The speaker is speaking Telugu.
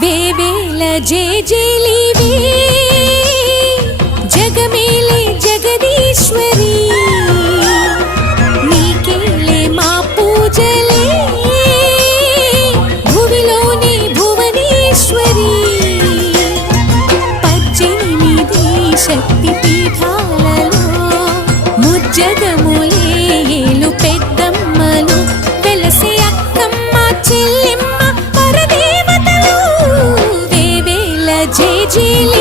వేవేల జేజేలివే జగమేలే జగదీశ్వరి నీకేలే మా పూజలే భువిలోని భువనేశ్వరి 18 శక్తి పీఠాలలో ముజ్జగములే ఏలు పెద్దమ్మలు వెలసే అక్కమ్మ చెల్లెమ్మ పరదేవతలు వేవేల జేజేలి